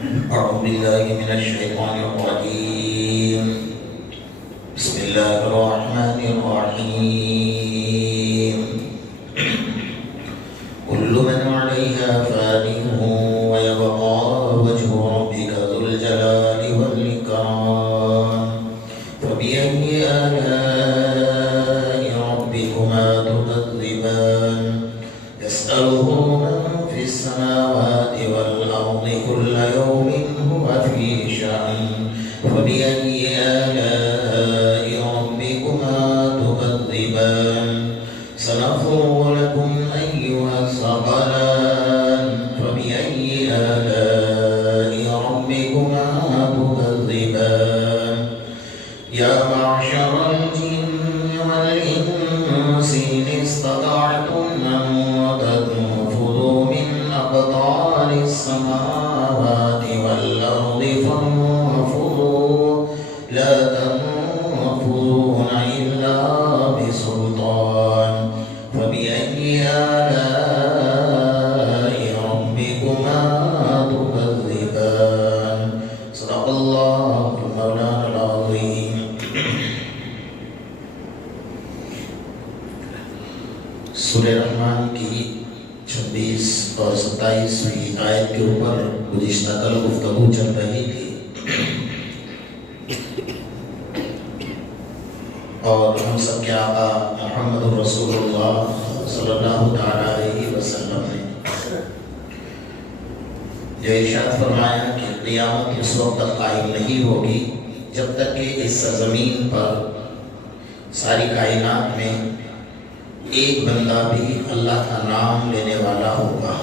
أعوذ بالله من الشيطان الرجيم. بسم الله الرحمن الرحيم. كل من عليها فان ويبقى وجه ربك ذو الجلال والإكرام. فبأي آلاء ربكما تكذبان؟ يسأله من في السماوات والأرض كل يوم هو في شأن. فبأي آلاء ربكما تكذبان؟ سنفرغ لكم أيها الثقلان. فبأي آلاء ربكما تكذبان؟ يا معشر الجن والإنس إن استطعتم أن تنفذوا من أقطار السماوات والأرض فانفذوا لا تنفذون إلا بسلطان. فبأي آلاء ربكما تكذبان؟ صدق الله مولانا العظيم. سورہ رحمان کی 26 اور 27ویں آیت کے اوپر گزشتہ کل گفتگو چل رہی تھی، اور ہم سب کے آقا محمد رسول اللہ صلی اللہ علیہ وسلم نے جو ارشاد فرمایا کہ قیامت اس وقت تک قائم نہیں ہوگی جب تک کہ اس سرزمین پر ساری کائنات میں ایک بندہ بھی اللہ کا نام لینے والا ہوگا۔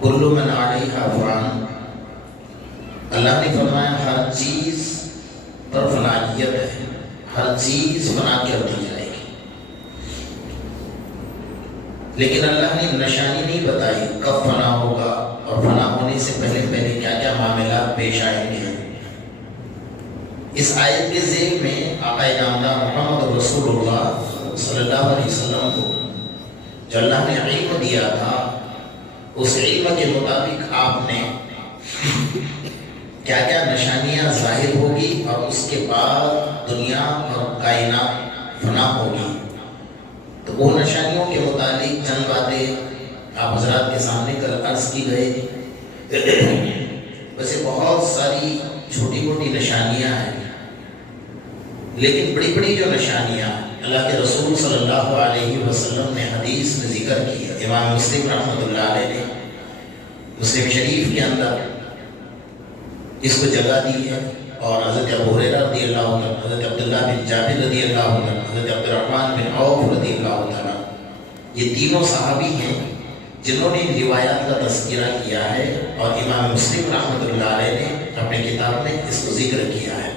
کل من علیہا فان، اللہ نے فرمایا ہر چیز پر فنائیت ہے، ہر چیز فنا کر دی جائے گی، لیکن اللہ نے نشانی نہیں بتائی کب فنا ہوگا اور فنا ہونے سے پہلے کیا کیا معاملات پیش آئیں گے۔ اس آیت کے ذیل میں آقا نامدار محمد رسول اللہ صلی اللہ علیہ وسلم کو جو اللہ نے علم دیا تھا، اس علم کے مطابق آپ نے کیا کیا نشانیاں ظاہر ہوگی اور اس کے بعد دنیا اور کائنات فنا ہوگی، تو وہ نشانیوں کے متعلق چند باتیں آپ حضرات کے سامنے کل عرض کی گئے۔ ویسے بہت ساری چھوٹی موٹی نشانیاں ہیں، لیکن بڑی بڑی جو نشانیاں اللہ کے رسول صلی اللہ علیہ وسلم نے حدیث میں ذکر کی ہے، امام مسلم رحمۃ اللہ علیہ نے مسلم شریف کے اندر اس کو جگہ دی ہے، اور حضرت ابو ہریرہ رضی اللہ عنہ، حضرت عبداللہ بن جابر رضی اللہ عنہ، حضرت عبد الرحمن بن عوف رضی اللہ عنہ، یہ تینوں صحابی ہیں جنہوں نے ان روایات کا تذکرہ کیا ہے، اور امام مسلم رحمۃ اللہ علیہ نے اپنے کتاب میں اس کو ذکر کیا ہے۔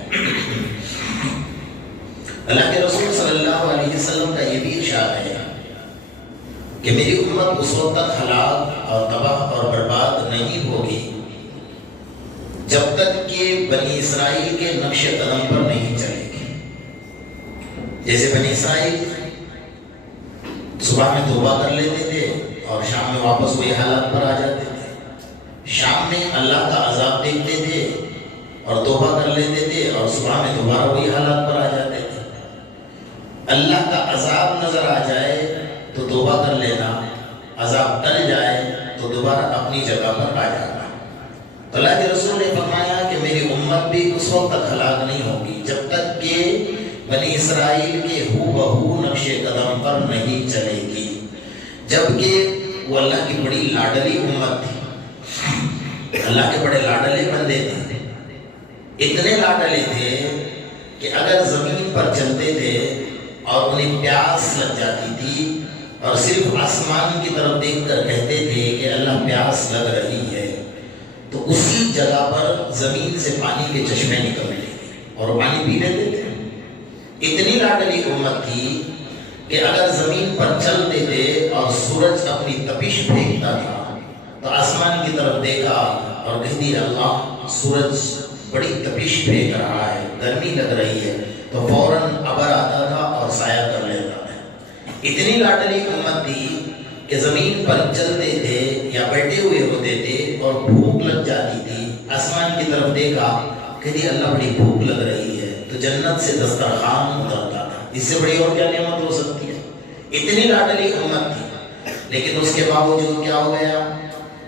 اللہ کے رسول صلی اللہ علیہ وسلم کا یہ بھی ارشاد ہے کہ میری امت اس وقت تک ہلاک اور تباہ اور برباد نہیں ہوگی جب تک کہ بنی اسرائیل کے نقش قدم پر نہیں چلے گی۔ جیسے بنی اسرائیل صبح میں توبہ کر لیتے تھے اور شام میں واپس وہی حالات پر آ جاتے تھے، شام میں اللہ کا عذاب دیکھتے تھے اور توبہ کر لیتے تھے، اور صبح میں دوبارہ وہی حالات پر آ جاتے تھے۔ اللہ کا عذاب نظر آ جائے تو توبہ کر لینا، عذاب ٹل جائے تو دوبارہ اپنی جگہ پر آ جانا۔ تو اللہ کے رسول نے فرمایا کہ میری امت بھی اس وقت تک ہلاک نہیں ہوگی جب تک کہ بنی اسرائیل کے ہو بہو نقش قدم پر نہیں چلے گی، جبکہ وہ اللہ کی بڑی لاڈلی امت تھی، اللہ کے بڑے لاڈلے بندے تھے، اتنے لاڈلے تھے کہ اگر زمین پر چلتے تھے اور انہیں پیاس لگ جاتی تھی اور صرف آسمان کی طرف دیکھ کر کہتے تھے کہ اللہ پیاس لگ رہی ہے، تو اسی جگہ پر زمین سے پانی کے چشمے نکلتے تھے اور پانی پی لیتے تھے۔ اتنی لاڈلی امت تھی کہ اگر زمین پر چلتے تھے اور سورج اپنی تپش پھینکتا تھا تو آسمان کی طرف دیکھا اور کہہ دیا اللہ سورج بڑی تپش پھینک رہا ہے، گرمی لگ رہی ہے، تو فوراً ابر آتا تھا اور سایہ کر لیتا تھا۔ اتنی لاڈلی امت تھی کہ زمین پر چلتے تھے یا بیٹھے ہوئے ہوتے اور بھوک لگ جاتی تھی، آسمان کی طرف دیکھا، کہتی اللہ بڑی بھوک لگ رہی ہے، تو جنت سے دسترخوان اترتا تھا۔ اس سے بڑی اور کیا نعمت ہو سکتی ہے؟ اتنی لاڈلی امت تھی، لیکن اس کے باوجود کیا ہو گیا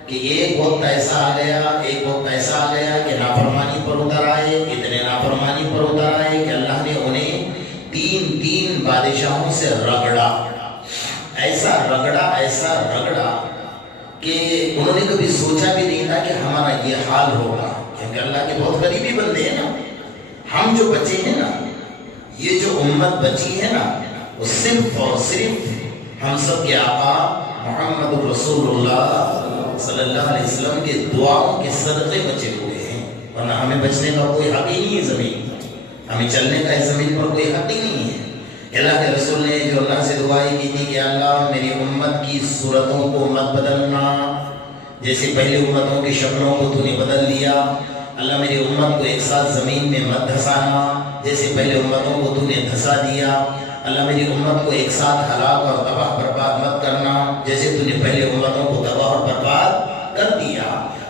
کہ ایک وقت ایسا آ گیا کہ نافرمانی پر اتر آئے، اتنے نافرمانی پر اتر آئے کہ اللہ نے انہیں تین بادشاہوں سے رگڑا، ایسا رگڑا کہ انہوں نے کبھی سوچا بھی نہیں تھا کہ ہمارا یہ حال ہوگا، کیونکہ اللہ کے بہت قریبی بندے ہیں نا۔ ہم جو بچے ہیں نا، یہ جو امت بچی ہے نا، وہ صرف اور صرف ہم سب کے آقا محمد رسول اللہ صلی اللہ علیہ وسلم کے دعاؤں کے صدقے بچے ہوئے ہیں، ورنہ ہمیں بچنے کا کوئی حق ہی نہیں ہے، زمین ہمیں چلنے کا اس زمین پر کوئی حق ہی نہیں ہے۔ اللہ کے رسول نے جو اللہ سے دعائیں کی تھی کہ اللہ میری امت کی صورتوں کو مت بدلنا، جیسے پہلے امتوں کی شکلوں کو تو نے بدل دیا، اللہ میری امت کو ایک ساتھ زمین میں مت دھسانا، جیسے پہلے امتوں کو تو نے دھسا دیا، اللہ میری امت کو ایک ساتھ ہلاک اور تباہ برباد مت کرنا، جیسے تو نے پہلے امتوں کو تباہ اور برباد کر دیا۔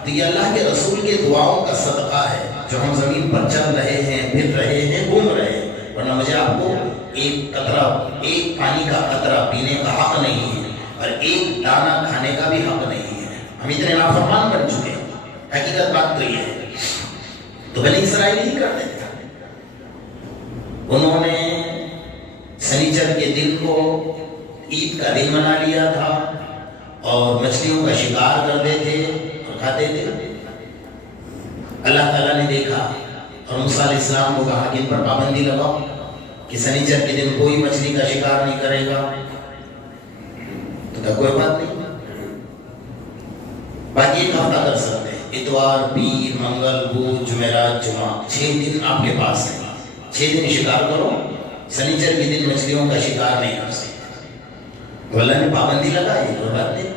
تو یہ اللہ کے رسول کے دعاؤں کا صدقہ ہے جو ہم زمین پر چل رہے ہیں، پھر رہے ہیں، گھوم رہے ہیں، ورنہ مجھے آپ کو ایک پانی کا قطرہ پینے کا حق نہیں ہے، اور ایک دانہ کھانے کا بھی حق نہیں ہے۔ ہم اتنے نافرمان بن چکے ہیں، حقیقت بات تو یہ ہے۔ تو بنی اسرائیل نہیں کرتے تھے، انہوں نے سنیچر کے دن کو عید کا دن بنا لیا تھا، اور مچھلیوں کا شکار کرتے تھے اور کھاتے تھے۔ اللہ تعالیٰ نے دیکھا اور موسیٰ علیہ السلام کو کہا کہ ان پر پابندی لگاؤ کہ سنیچر کے دن کوئی مچھلی کا شکار نہیں کرے گا، تو کہا کوئی بات نہیں، باقی ایک ہفتہ کر سکتے ہیں، اتوار، پیر، منگل، بدھ، جمعرات، جمعہ، 6 دن آپ کے پاس ہیں، 6 دن شکار کرو، سنیچر کے دن مچھلیوں کا شکار نہیں کر سکتے۔ تو اللہ نے پابندی لگائی، کوئی بات نہیں۔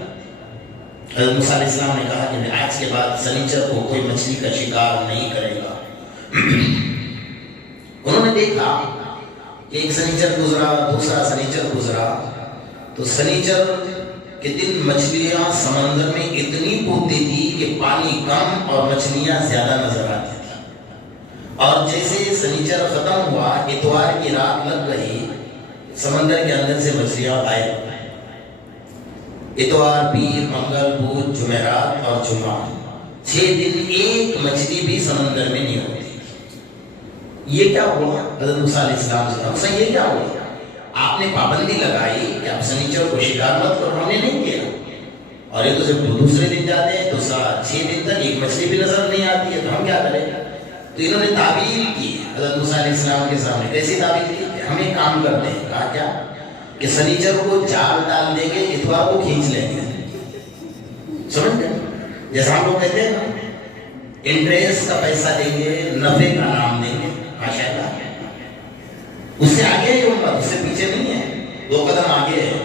حضرت موسیٰ علیہ السلام نے کہا کہ آج کے بعد سنیچر کو کوئی مچھلی کا شکار نہیں کرے گا۔ انہوں نے دیکھا کہ ایک سنیچر گزرا، دوسرا سنیچر گزرا، تو سنیچر کے دن مچھلیاں سمندر میں اتنی کودتی تھی کہ پانی کم اور مچھلیاں زیادہ نظر آتی تھی، اور جیسے سنیچر ختم ہوا، اتوار کی رات لگ گئی، سمندر کے اندر سے مچھلیاں غائب۔ اتوار، پیر، منگل، بدھ، جمعرات اور جمعہ، 6 دن ایک مچھلی بھی سمندر میں نہیں ہوتی۔ یہ کیا ہوا؟ حضرت موسیٰ علیہ السلام سے کہا یہ کیا ہوا؟ آپ نے پابندی لگائی کہ آپ سنیچر کو شکار مت کرو، ہم نے نہیں کیا، اور یہ تو جب دوسرے دن جاتے ہیں تو 6 دن تک ایک مچھلی بھی نظر نہیں آتی ہے، تو ہم کیا کریں؟ تو انہوں نے تعبیر کی حضرت موسیٰ علیہ السلام کے سامنے۔ کیسی تعبیر کی؟ ہم ایک کام کرتے ہیں، کہا کیا؟ کہ سنیچر کو جال ڈال دیں گے، اتوار کو کھینچ لیں گے۔ سمجھ گئے؟ جیسا ہم لوگ کہتے ہیں نا، انٹرسٹ کا پیسہ دیں گے، نفع کا نام دیں گے، ماشاء اللہ۔ اس سے آگے ہے امت، اس سے پیچھے نہیں ہے، 2 قدم آگے ہے۔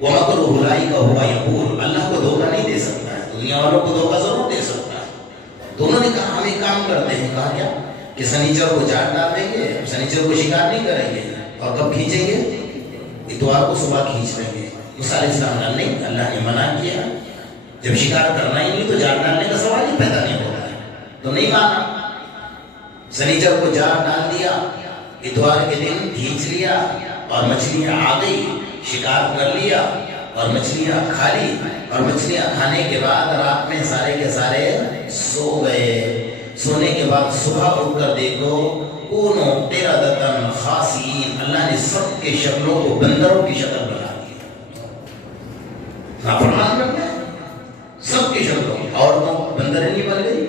وَمَكْرُ أُولَٰئِكَ هُوَ يَبُورُ، اللہ کو دھوکہ نہیں دے سکتا ہے، دنیا والوں کو دھوکہ ضرور دے سکتا ہے۔ تو انہوں نے کہا ہم ایک کام کرتے ہیں، کہا کیا؟ کہ سنیچر کو جال ڈال دیں گے، سنیچر کو شکار نہیں کریں گے، اور کب کھینچیں گے؟ اتوار کو صبح کھینچ لیں گے۔ موسیٰ علیہ السلام نے نہیں، اللہ نے منع کیا، جب شکار کرنا ہی نہیں تو جال ڈالنے کا سوال ہی پیدا نہیں ہوتا ہے، تو نہیں مانا۔ سنیچر کو جال ڈال دیا، اتوار کے دن کھینچ لیا، اور مچھلیاں آ گئی، شکار کر لیا، اور مچھلیاں کھا لی، اور مچھلیاں کھانے کے بعد رات میں سارے کے سارے سو گئے۔ سونے کے بعد صبح اٹھ کر دیکھو، کونو قردۃ خاسئین، اللہ نے سب کے شکلوں کو بندروں کی شکل بنا دی۔ نافرمان بن گئے سب کی شکلوں، عورتوں بندر نہیں بن گئی،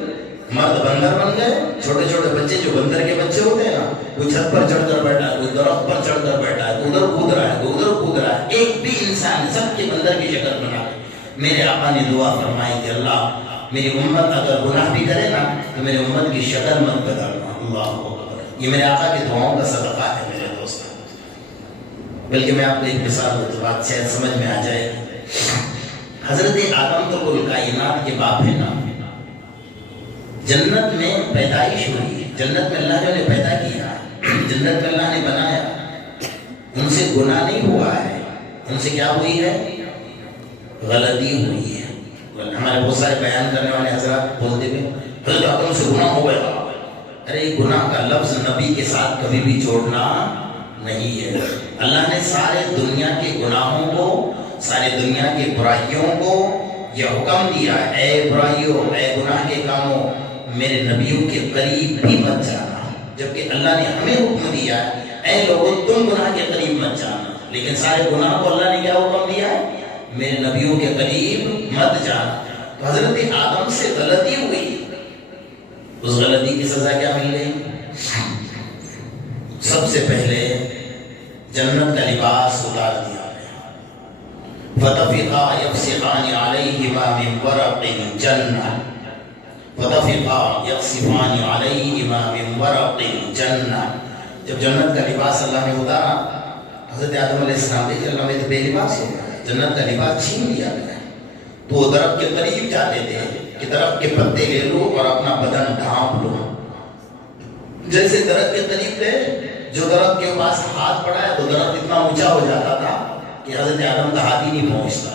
مرد بندر بن گئے، چھوٹے چھوٹے بچے جو بندر کے بچے ہوتے ہیں نا، کوئی چھت پر چڑھ کر بیٹھا ہے، کوئی درخت پر چڑھ کر بیٹھا ہے، ادھر کود رہا ہے، ادھر کود رہا ہے، ایک بھی انسان سب کے بندر کی شکل بنا ہے۔ میرے آقا نے دعا فرمائی کہ اللہ میری امت اگر گناہ بھی کرے نا تو میری امت کی شکل مت بدلنا۔ اللہ اکبر، یہ میرے آقا کی دعاؤں کا صدقہ ہے میرے دوست۔ بلکہ میں آپ کو ایک مثال دیتا ہوں، بات شاید سمجھ میں آ جائے گی۔ حضرت آدم تو کل کائنات کے باپ ہے نا، جنت میں پیدائش ہوئی ہے، جنت میں اللہ نے پیدا کیا، جنت میں اللہ نے بنایا، ان سے گناہ نہیں ہوا ہے، ان سے کیا ہوئی ہے؟ غلطی ہوئی ہے۔ ہمارے ہمارے بہت سارے بیان کرنے والے حضرات بولتے ہوئے حضرت آدم سے گناہ ہو گیا. ارے گناہ کا لفظ نبی کے ساتھ کبھی بھی جوڑنا نہیں ہے. اللہ نے سارے دنیا کے گناہوں کو، سارے دنیا کی برائیوں کو یہ حکم دیا، اے برائیوں، اے گناہ کے کاموں، میرے نبیوں کے قریب بھی مت جانا. جبکہ اللہ نے ہمیں حکم دیا اے لوگوں تم گناہ کے قریب مت جانا، لیکن سارے گناہ کو اللہ نے کیا حکم دیا ہے؟ میرے نبیوں کے قریب مت جانا. تو حضرت آدم سے غلطی ہوئی، اس غلطی کی سزا کیا مل گئی؟ سب سے پہلے جنت کا لباس اتار دیا گیا. فَطَفِقَا يَخْصِفَانِ عَلَيْهِمَا مِنْ وَرَقِ الْجَنَّةِ فَطَفِقَا يَخْصِفَانِ عَلَيْهِمَا مِنْ وَرَقِ الْجَنَّةِ. جب جنت کا لباس اللہ نے اتارا، حضرت آدم علیہ السلام دیکھے اللہ میں تو بے لباس ہو گیا ہے، جنت کا لباس چھین لیا گیا ہے. تو وہ درخت کے قریب جاتے تھے کہ درخت کے پتے لے لو اور اپنا بدن ڈھانپ لو. جیسے درخت کے قریب گئے، جو درخت کے پاس ہاتھ پڑا ہے تو درخت اتنا اونچا ہو جاتا تھا کہ حضرت آدم کا ہاتھ ہی نہیں پہنچتا.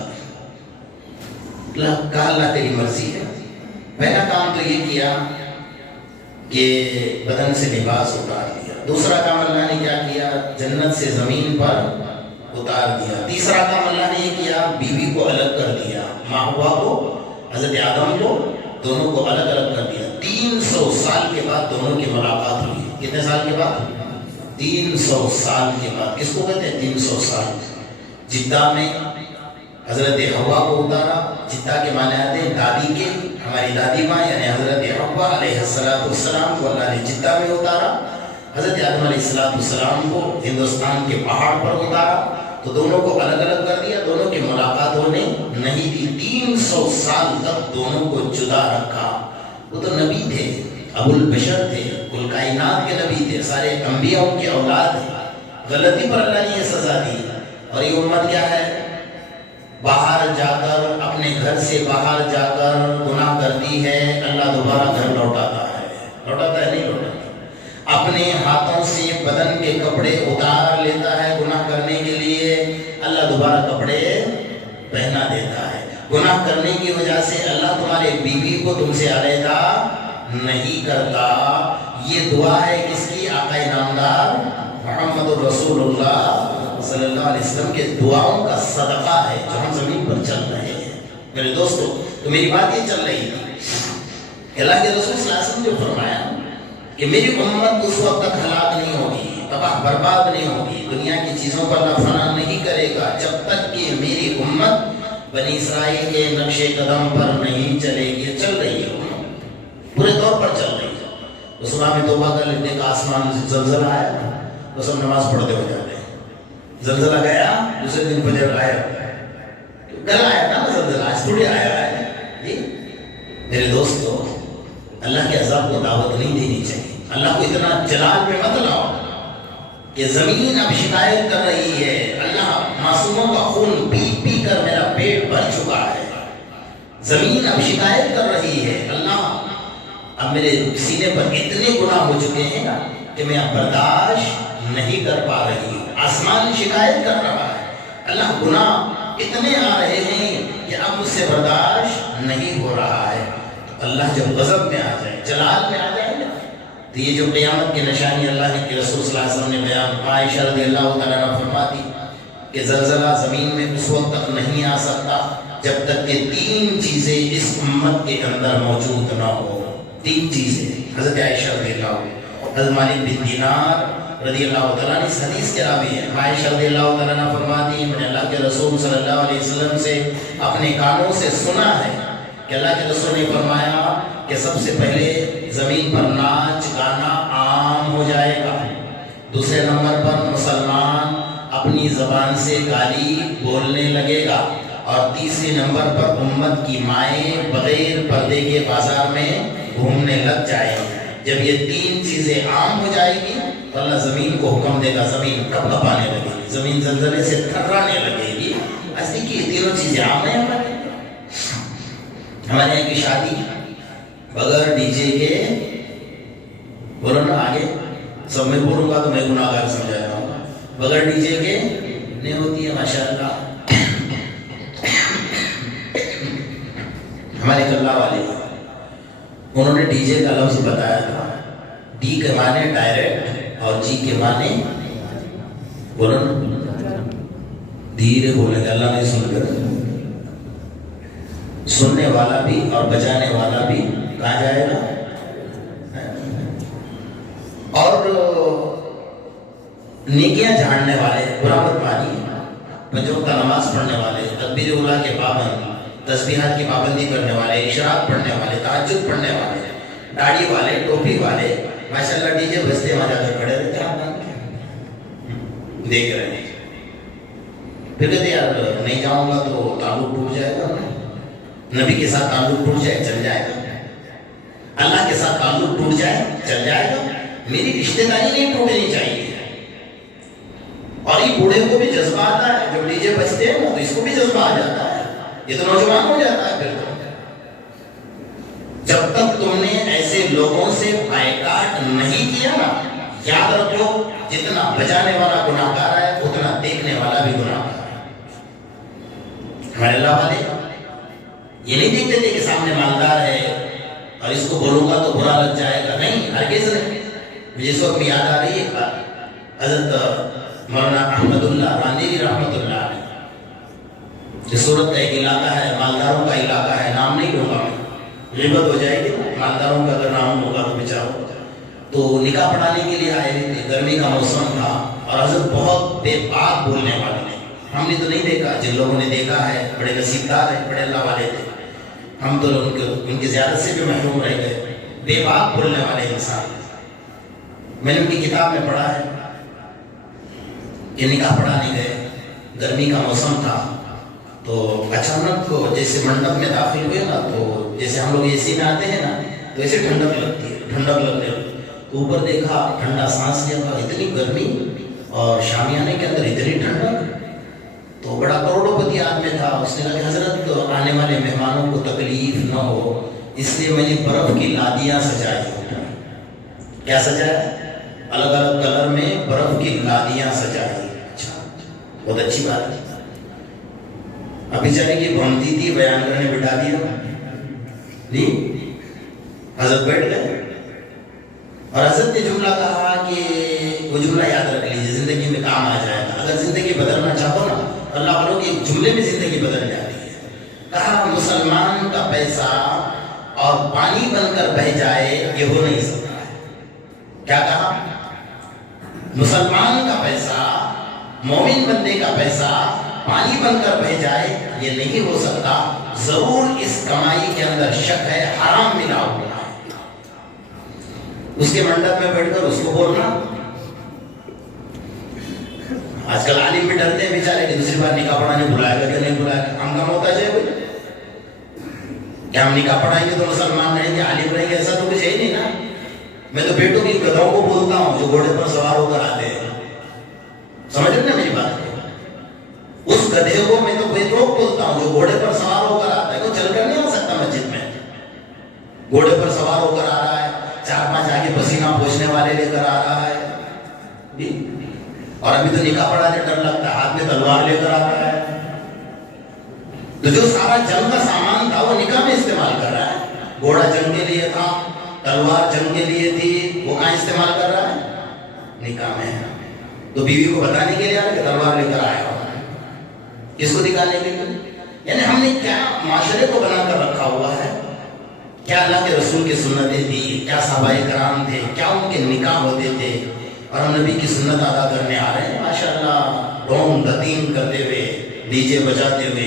اللہ تیری مرضی ہے. پہلا کام تو یہ کیا کہ بدن سے لباس اتار دیا. دوسرا کام اللہ نے کیا کیا؟ جنت سے زمین پر اتار دیا. تیسرا کام اللہ نے یہ کیا، بیوی کو الگ کر دیا، ماں ہوا کو، حضرت آدم کو، دونوں کو الگ الگ کر دیا. 300 سال کے بعد دونوں کی ملاقات ہوئی. کتنے سال کے بعد؟ 300 سال کے بعد. کس کو کہتے ہیں 300 سال؟ جدہ میں حضرت حوا کو اتارا. جدہ کے معنی آتے ہیں دادی کے، ہماری دادی ماں یعنی حضرت حوا علیہ السلام کو اللہ نے جدہ میں اتارا. حضرت آدم علیہ السلام کو ہندوستان کے پہاڑ پر اتارا. تو دونوں کو الگ الگ کر دیا، دونوں کی ملاقات ہونے نہیں دی. 300 سال تک دونوں کو جدا رکھا. وہ تو نبی تھے، ابو البشر تھے، کل کائنات کے نبی تھے، سارے انبیاء ان کے اولاد ہیں. غلطی پر اللہ نے یہ سزا دی. اور یہ امت کیا ہے؟ باہر جا کر، اپنے گھر سے باہر جا کر گناہ کرتی ہے، اللہ دوبارہ گھر لوٹاتا ہے. لوٹاتا ہے نہیں لوٹاتا؟ اپنے ہاتھوں سے بدن کے کپڑے اتار لیتا ہے گناہ کرنے کے لیے، اللہ دوبارہ کپڑے پہنا دیتا ہے. گناہ کرنے کی وجہ سے اللہ تمہارے بیوی کو تم سے علیحدہ نہیں کرتا. یہ دعا ہے کس کی؟ آقا نامدار محمد الرسول اللہ صلی اللہ علیہ وسلم کے دعاؤں کا صدقہ ہے جو ہم زمین پر چل رہے ہیں. میرے دوستو، تو میری بات یہ چل رہی تھی، اللہ کے رسول صلی اللہ علیہ وسلم جو فرمایا کہ میری امت اس وقت تک ہلاک نہیں ہوگی، تباہ برباد نہیں ہوگی، دنیا کی چیزوں پر اللہ فنا نہیں کرے گا جب تک کہ میری امت بنی اسرائیل کے نقش قدم پر نہیں چلے گی. چل رہی ہے، پورے طور پر چل رہی ہے. تو صبح میں توبہ کر لیتے کہ آسمان سے زلزلہ آیا تو سب نماز پڑھتے ہو جاتے ہیں. زلزلہ گیا، دوسرے دن فجر آیا. کل آیا تھا نا زلزلہ، آج تھوڑی آیا ہے. میرے دوستو، اللہ کے عذاب کو دعوت نہیں دینی چاہیے. اللہ کو اتنا جلال پہ مت لاؤ کہ زمین اب شکایت کر رہی ہے. اللہ معصوموں کا خون پی پی کر میرا پیٹ بھر چکا ہے. زمین اب شکایت کر رہی ہے، اللہ اب میرے سینے پر اتنے گناہ ہو چکے ہیں کہ میں اب برداشت نہیں کر پا رہی. آسمان شکایت کر رہا ہے، اللہ گناہ اتنے آ رہے ہیں کہ اب مجھ سے برداشت نہیں ہو رہا ہے. اللہ جب غضب میں آ جائے، جلال میں آ جائے نا، تو یہ جو قیامت کی نشانی اللہ کے رسول صلی اللہ علیہ وسلم نے بیان، عائشہ رضی اللہ تعالیٰ عنہ فرماتی کہ زلزلہ زمین میں اس وقت تک نہیں آ سکتا جب تک کہ 3 چیزیں اس امت کے اندر موجود نہ ہو. 3 چیزیں. حضرت عائشہ رضی اللہ عنہ، حضرت مالک بن دینار رضی اللہ تعالیٰ عنہ اس حدیث کے راوی ہیں. عائشہ رضی اللہ تعالیٰ عنہ فرماتی ہیں میں نے اللہ کے رسول صلی اللہ علیہ وسلم سے اپنے کانوں سے سنا ہے کہ اللہ کے رسول نے فرمایا کہ سب سے پہلے زمین پر ناچ گانا عام ہو جائے گا. دوسرے نمبر پر مسلمان اپنی زبان سے گالی بولنے لگے گا. اور تیسرے نمبر پر امت کی مائیں بغیر پردے کے بازار میں گھومنے لگ جائیں گی. جب یہ 3 چیزیں عام ہو جائے گی تو اللہ زمین کو حکم دے گا، زمین کب کپانے لگے گی، زمین زلزلے سے تھررانے لگے گی. ایسی کہ یہ تینوں چیزیں عام ہیں. ہمارے یہاں کی شادی بغیر ڈی جے کے، بولو نا آگے، سب میں بولوں گا تو میں گناہگار سمجھا جاؤں گا، بغیر ڈی جے کے نہیں ہوتی ہے. ماشاء اللہ ہمارے کلّا والے انہوں نے ڈی جے کا لفظ بتایا تھا، ڈی کے معنی ڈائریکٹ اور جی کے معنی بولو دھیرے بولے گا، اللہ نہیں سن کر سننے والا بھی اور بجانے والا بھی کہاں جائے گا. اور نیکیاں جھاڑنے والے، برا مت مانی، پنجوں کا نماز پڑھنے والے، تکبیر اولیٰ کے پابند، تسبیحات کی پابندی کرنے والے، اشراق پڑھنے والے، تہجد پڑھنے والے، داڑھی والے، ٹوپی والے، ماشاءاللہ ڈی جے بجتے وہاں جا کر کھڑے رہتے ہیں، دیکھ رہے ہیں. پھر کہتے یار نہیں جاؤں گا تو تعلق ٹوٹ جائے گا، نبی کے ساتھ تعلق ٹوٹ جائے چل جائے گا، اللہ کے ساتھ تعلق ٹوٹ جائے چل جائے گا، میری رشتہ داری نہیں ٹوٹنی چاہیے. اور یہ بوڑھے کو بھی جذبہ آتا ہے، جب ڈی جے بجتے ہیں تو اس کو بھی جذبہ آ جاتا ہے، یہ تو نوجوان ہو جاتا ہے. پھر تو جب تک تم نے ایسے لوگوں سے بائیکاٹ نہیں کیا نا، یاد رکھو جتنا بجانے والا گناہ گار ہے اتنا دیکھنے والا بھی گناہ گار ہے. ہمارے اللہ والے یہ نہیں دیکھتے تھے کہ سامنے مالدار ہے اور اس کو بولوں گا تو برا لگ جائے گا، نہیں، ہرگز نہیں. مجھے اس وقت یاد آ رہی ہے حضرت مولانا احمد اللہ راندیری رحمۃ اللہ علیہ. اس صورت کا ایک علاقہ ہے، مالداروں کا علاقہ ہے، نام نہیں لوں گا میں، غیبت ہو جائے گی. مالداروں کا اگر نام ہوگا تو بچاؤ. تو نکاح پڑھانے کے لیے آئے تھے، گرمی کا موسم تھا اور حضرت بہت بے باک بولنے والے ہیں. ہم نے تو نہیں دیکھا، جن لوگوں نے دیکھا ہے بڑے نصیبدار ہیں، بڑے اللہ والے تھے. ہم تو ان کی زیادت سے بھی محروم رہ گئے. بے باک بولنے والے انسان. میں نے ان کی کتاب میں پڑھا ہے کہ نکاح پڑھانے گئے، گرمی کا موسم تھا، تو اچانک جیسے منڈپ میں داخل ہوئے نا، تو جیسے ہم لوگ اے سی میں آتے ہیں نا تو ایسے ٹھنڈک لگتی ہے، ٹھنڈک لگنے لگتی. تو اوپر دیکھا، ٹھنڈا سانس لیا، اتنی گرمی اور شامیانے کے اندر اتنی ٹھنڈک. تو بڑا کروڑوں پتی آدمی تھا، اس نے کہا کہ حضرت آنے والے مہمانوں کو تکلیف نہ ہو اس لیے میں نے برف کی لادیاں سجائی. کیا سجایا؟ الگ الگ کلر میں برف کی لادیاں سجائی. اچھا، بہت اچھی بات ہے. اب بیچارے کی بھونتی تھی، بیان کرنے بٹھا دیا نہیں، حضرت بیٹھ گئے اور حضرت نے جملہ کہا کہ وہ جملہ یاد رکھ لیجیے، زندگی میں کام آ جائے گا. اگر زندگی بدلنا چاہو نا، اللہ والوں کی ایک جملے میں زندگی بدل جاتی ہے. کہا مسلمان کا پیسہ اور پانی بن کر بہ جائے یہ ہو نہیں سکتا ہے. کیا کہا؟ مسلمان کا پیسہ، مومن بندے کا پیسہ پانی بن کر بہ جائے یہ نہیں ہو سکتا. ضرور اس کمائی کے اندر شک ہے، حرام ملا ہوا ہے. اس کے منڈپ میں بیٹھ کر اس کو بولنا. آج کل عالم بھی ڈرتے ہیں بیچارے کہ دوسری بار نکاح پڑھانے بلائے گا کہ نہیں بلائے گا. ہم کا محتاج ہے بھائی، کیا ہم نکاح پڑھائیں گے تو مسلمان رہیں گے، عالم رہیں گے؟ ایسا تو کچھ ہے ہی نہیں نا. میں تو بیٹوں کی گدھوں کو بولتا ہوں جو گھوڑے پر سوار ہو کر آتے ہیں. سمجھ رہے نا میری بات کو؟ اس گدھے کو میں تو بیٹوں بولتا ہوں جو گھوڑے پر سوار ہو کر آتا ہے. تو چل کر نہیں آ سکتا مسجد میں، گھوڑے پر سوار ہو کر آ رہا ہے، 4-5 آگے پسینہ پوچھنے والے لے کر آ رہا ہے. اور ابھی تو نکاح پڑھانے ڈر لگتا ہے، ہاتھ میں تلوار لے کر آ رہا ہے. تو جو سارا جنگ کا سامان تھا وہ نکاح میں استعمال کر رہا ہے. گھوڑا جنگ کے لیے تھا، تلوار جنگ کے لیے تھی، وہ کہاں استعمال کر رہا ہے؟ نکاح میں. تو بیوی کو بتانے کے لیے آ رہا کہ تلوار لے کر آیا ہوں. کس کو دکھانے کے لیے؟ یعنی ہم نے کیا معاشرے کو بنا کر رکھا ہوا ہے. کیا اللہ کے رسول کی سنتیں تھی، کیا صحابہ کرام تھے، کیا ان کے نکاح ہوتے تھے، اور ہم نبی کی سنت ادا کرنے آ رہے ہیں. ماشاءاللہ ڈھول دتین کرتے ہوئے، ڈی جے بجاتے ہوئے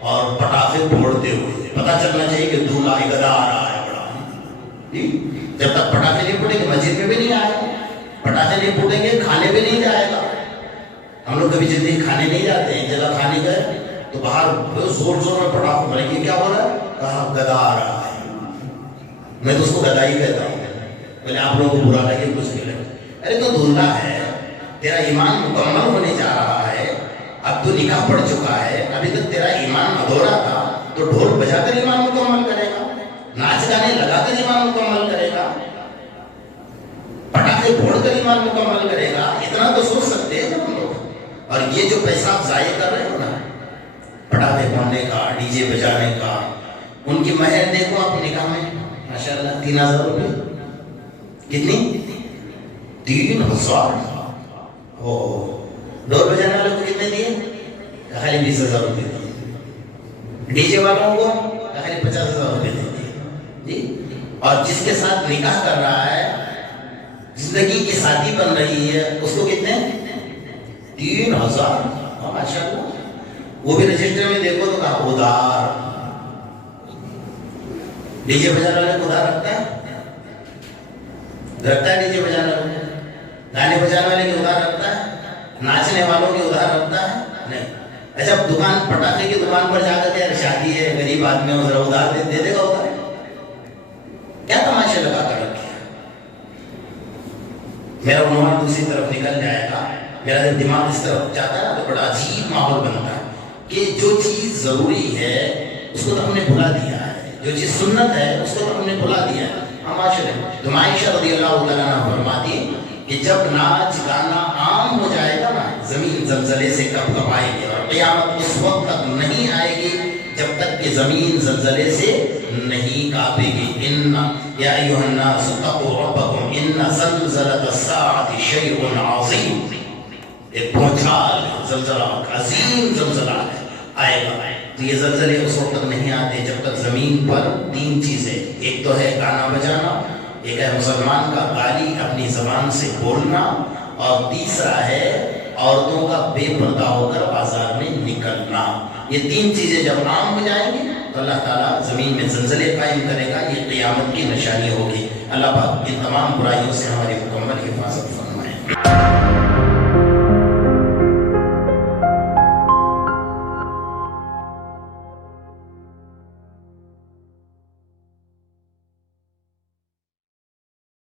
اور پٹاخے پھوڑتے ہوئے. پتہ چلنا چاہیے کہ دولہا گدا آ رہا ہے بڑا. جب تک پٹاخے نہیں پھوٹیں گے مسجد میں بھی نہیں آئے گا، پٹاخے نہیں پھوٹیں گے کھانے بھی نہیں جائے گا. ہم لوگ کبھی زندگی کھانے نہیں جاتے ہیں، جگہ کھانے گئے تو باہر زور زور میں پٹاخے بولیں گے. کیا ہو رہا ہے؟ کہا گدا آ رہا ہے. میں تو اس کو گدائی کہتا ہوں. پہلے آپ لوگوں کو برا لگے کچھ بھی لگے. ارے تو دولہا ہے، تیرا ایمان مکمل ہونے جا رہا ہے، اب تو نکاح پڑھ چکا ہے، ابھی تک تیرا ایمان ادھورا تھا، تو ڈھول بجا کر ایمان مکمل کرے گا، ناچ گانے لگا کر ایمان مکمل کرے گا، پٹاخے پھوڑ کر ایمان مکمل کرے گا. اتنا تو سوچ سکتے ہیں نا ہم لوگ. اور یہ جو پیسہ آپ ضائع کر رہے ہو نا، پٹاخے پھوڑنے کا، ڈی جے بجانے کا، ان کی مہر دیکھو آپ نکاح میں ماشاءاللہ 3000 روپے. کتنی؟ 3000. ڈور بجانے والوں کو کتنے دیے؟ خالی 20,000 روپے دیے. ڈی جے والوں کو خالی 50,000 روپے دیے جی. اور جس کے ساتھ نکاح کر رہا ہے، زندگی کی شادی بن رہی ہے، اس کو کتنے؟ 3000. ماشاءاللہ. وہ بھی رجسٹر میں دیکھو تو کہا ادھار. ڈی جے بجانے والے کو ادھار رکھتا ہے؟ رکھتا ہے ڈی جے بجانے والے؟ گانے بجانے والے کے ادھار رکھتا ہے؟ ناچنے والوں کے ادھار رکھتا ہے؟ نہیں. اچھا دکان پٹاخے کی دکان پر جا کر کے شادی ہے، غریب آدمی ہو، ذرا ادھار دے دے گا ادھار؟ کیا تماشے لگا کر رکھے؟ میرا عنوان دوسری طرف نکل جائے گا. میرا جب دماغ اس طرف جاتا ہے نا تو بڑا عجیب ماحول بنتا ہے کہ جو چیز ضروری ہے اس کو تو ہم نے بھلا دیا ہے، جو چیز سنت ہے اس کو تو ہم نے بھلا دیا ہے. تو عائشہ رضی اللہ تعالیٰ عنہ فرماتی کہ جب ناچ گانا عام ہو جائے گا نا، زمین زلزلے سے کب کب آئے گی، اور قیامت اس وقت تک نہیں آئے گی جب تک کہ زمین زلزلے سے نہیں کانپے گی. ان یا ایھا الناس اتقوا ربکم ان زلزلۃ الساعۃ شیء عظیم. ایک بھونچال زلزلہ، عظیم زلزلہ آئے گا. تو یہ زلزلے اس وقت تک نہیں آتے جب تک زمین پر 3 چیزیں، ایک تو ہے گانا بجانا، ایک ہے مسلمان کا گالی اپنی زبان سے بولنا، اور تیسرا ہے عورتوں کا بے پردہ ہو کر بازار میں نکلنا. یہ 3 چیزیں جب عام ہو جائیں گی تو اللہ تعالیٰ زمین میں زلزلے قائم کرے گا. یہ قیامت کی نشانی ہوگی. اللہ پاک ان تمام برائیوں سے ہماری مکمل حفاظت فرمائے.